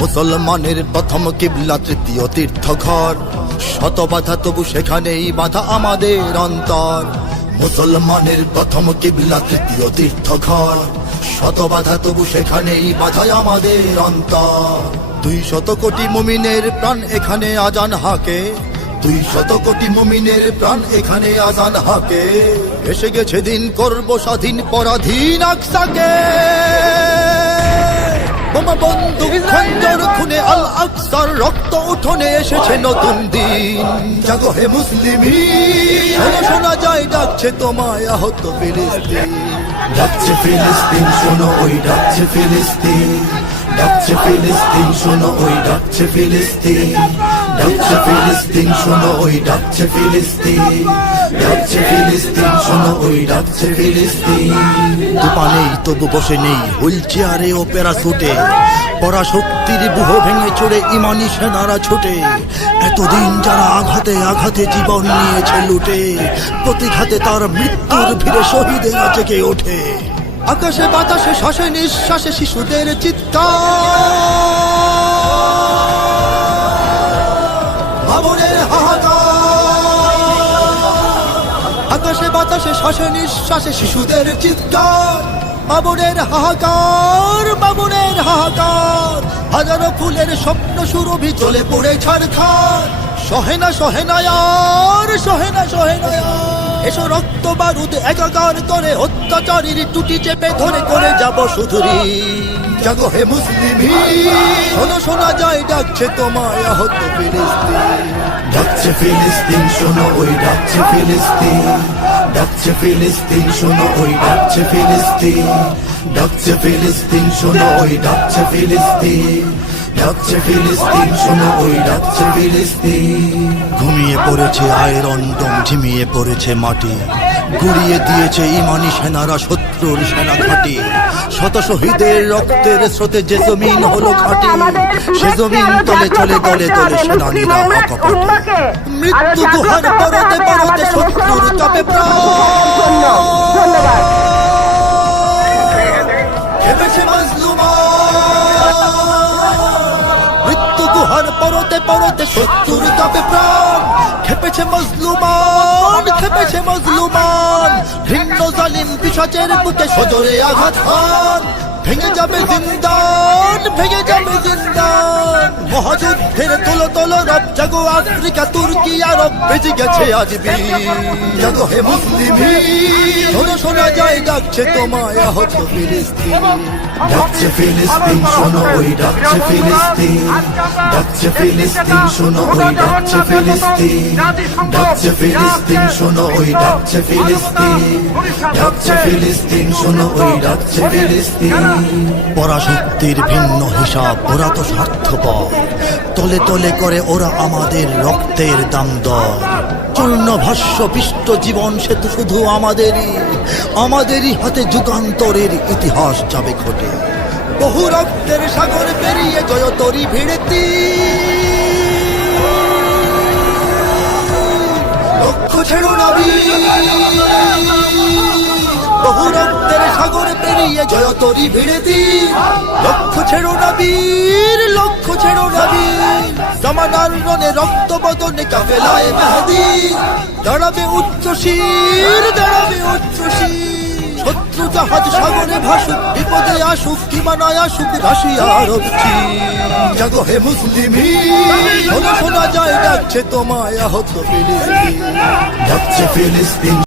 মুসলমানের প্রথম কিবলা তৃতীয় তীর্থ ঘর, শত বাধা তবু সেখানেই বাধা আমাদের অন্তর। মুসলমানের প্রথম কিবলা তৃতীয় তীর্থ ঘর, শত বাধা তবু সেখানেই বাধা আমাদের অন্তর। 200 কোটি মুমিনের প্রাণ এখানে আজান হাকে, 200 কোটি মুমিনের প্রাণ এখানে আজান হাকে। এসে গেছে দিন করব স্বাধীন পরাধীন আকসাকে। বোমা বন্দুক খঞ্জর খুনে আল আকসার রক্ত উঠোনে এসেছে নতুন দিন। জাগো হে মুসলিমিন, শোনা যায় ডাকছে তোমায় আহত ফিলিস্তিন। ডাকছে ফিলিস্তিন শোনো ওই ডাকছে ফিলিস্তিন, ডাকছে ফিলিস্তিন শোনো ওই ডাকছে ফিলিস্তিন, ডাকছে ফিলিস্তিন শোনো ওই ডাকছে ফিলিস্তিন, ডাকছে ফিলিস্তিন শোনো ওই ডাকছে ফিলিস্তিন। দুপা নেই তবু বসে নেই হুইল চেয়ারে ও প্যারাসুটে, পরাশক্তির বুহ ভেঙে চড়ে ইমানি সেনারা ছুটে। এতদিন যারা আঘাতে আঘাতে জীবন নিয়েছে লুটে, প্রতিঘাতে তার মৃত্যুর ভিড়ে শহীদেরা জেগে ওঠে। আকাশে বাতাসে শ্বাসে নিঃশ্বাসে শিশুদের চিৎকার, ভাবনের হাহাকার। আকাশে বাতাসে শ্বাসে নিঃশ্বাসে শিশুদের চিৎকার, বাবুনের হাহাকার, বাবুনের হাহাকার। হাজারো ফুলের স্বপ্ন সুরভি চলে পড়ে ছারখার। সহেনা সহেনায়ার, সহেনা সহেনায়ার। এসো রক্ত বারুদ একাকার করে অত্যাচারীর টুটি চেপে ধরে করে যাব শুধুরি। জাগো হে মুসলিমিন, শোনো শোনা যায় ডাকছে তোমায় আহত ফিলিস্তিন। ডাকছে ফিলিস্তিন শোনো ওই ডাকছে ফিলিস্তিন, ডাকছে ফিলিস্তিন শোনো ওই ডাকছে ফিলিস্তিন, ডাকছে ফিলিস্তিন শোনো ওই ডাকছে ফিলিস্তিন, ডাকছে ফিলিস্তিন শোনো ওই ডাকছে ফিলিস্তিন। ঘুমিয়ে পড়েছে আয়রন ডোম, ঝিমিয়ে পড়েছে মাটি, গুড়িয়ে দিয়েছে ইমানি সেনারা শত্রুর সেনা ঘাঁটি। শত শহীদের রক্তের স্রোতে যে জমিন হলো ঘাঁটি, সে জমিন তলে চলে দলে দলে সেনানীরা অকপটে। মৃত্যু গুহার পরতে পরতে শত্রুর কাপে প্রাণ, খেপেছে মাজলুমান। মৃত্যু গুহার পরতে পরতে শত্রুর কাপে প্রাণ, খেপেছে মজলুমান, খেপেছে মজলুমান। ভিন্ন জালিম পিশাচের বুকে সজোরে আঘাত হান। ভেঙে যাবে জিন্দান, ভেঙে যাবে জিন্দান। মহাযুদ্ধের তোলো তোলো রব, জাগো আফ্রিকা তুর্কি আরব, বেজে গেছে আজ বীর। জাগো হে মুসলিমিন, শোনো শোনা যায় ডাকছে তোমায় আহত ফিলিস্তিন। ডাকছে ফিলিস্তিন শোনো ওই ডাকছে ফিলিস্তিন, ডাকছে ফিলিস্তিন শোনো ওই ডাকছে ফিলিস্তিন, ডাকছে ফিলিস্তিন শোনো ওই ডাকছে ফিলিস্তিন, ডাকছে ফিলিস্তিন শোনো ওই ডাকছে ফিলিস্তিন। পরাশক্তির ভিন্ন হিসাব, ওরা তো স্বার্থপর, তলে তলে করে ওরা আমাদের রক্তের দাম দর। চূর্ণ ভস্য পিষ্ট জীবন সে তো শুধু আমাদেরই, আমাদেরই হাতে যুগান্তরের ইতিহাস যাবে ঘটে। বহু রক্তের সাগর পেরিয়ে জয়তরী ভিড়েতি, লক্ষ্য ছেড়ো না বীর। বহু রক্তের সাগর পেরিয়ে জয়তরী ভিড়েতি, লক্ষ্য ছেড়ো না বীর, লক্ষ্য ছেড়ো না বীর। জামানার রণে রক্ত বদনে কাফেলায় মেহেদী, দাঁড়াবে উচ্চ শির, দাঁড়াবে উচ্চ শির। শত্রু জাহাজ সাগরে ভাসুক, বিপদে আসুক কিমানায় আসুক রাশিয়ার চীন। জাগো হে মুসলিমিন, শোনা শোনা যায় ডাকছে তোমায় আহত ফিলিস্তিন। ডাকছে ফিলিস্তিন